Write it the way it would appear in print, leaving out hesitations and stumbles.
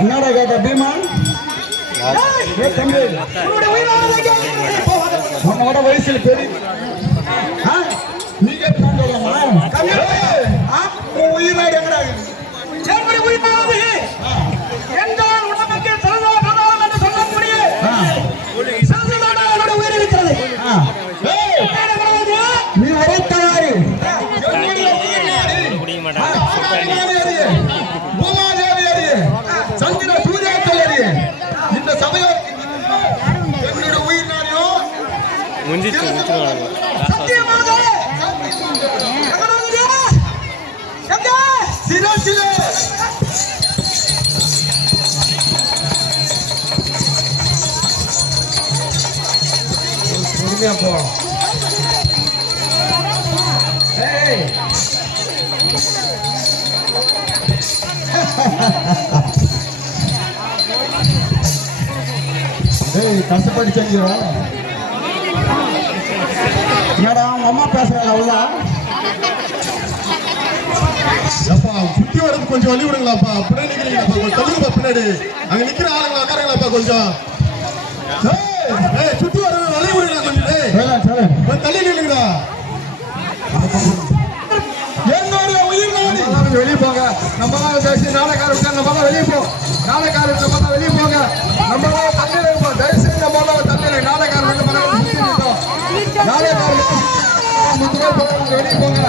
என்னடா கேட்ட பீமான் உன்னோட வயசுல பெரிய நீங்க உயிராடு எங்கடா உயிராது என்றால் உடம்புக்கு சொல்லக்கூடிய உயிர் இருக்கிறது. நீ உரைத்தாரு சந்திர சூரியாக்கள் அறிய இந்த சபையோ என்னுடைய உயிர் நாடியோ சிரசிலே பொறுமையா போ. கஷ்டப்பட்டு செஞ்சோ என்னடா அவங்க அம்மா பேசுறாங்க அவ்வளோ அப்பா குட்டி வரது கொஞ்சம் வழி விடுங்களாப்பா. அப்படியே நிக்கிறீங்களாப்பா, கொஞ்சம் தள்ளுங்கப்பா பின்னாடி. அங்க நிக்கிற ஆளுங்க உட்காருங்களாப்பா கொஞ்சம். சுத்தி வரது வழி விடுங்களா கொஞ்சம் தள்ளி நில்லுங்கடா. என்னுடைய உயிர் நாடு வெளியே போங்க. நம்ம பேசி நாளைக்காரர் நம்ம வெளியே போ. நாளைக்காரர் நம்ம வெளியே போங்க. நம்ம தண்ணீர் இருப்போம். தயவுசெய்து நம்ம தண்ணீர் நாளைக்காரர் நாளைக்காரர் வெளியே போங்க.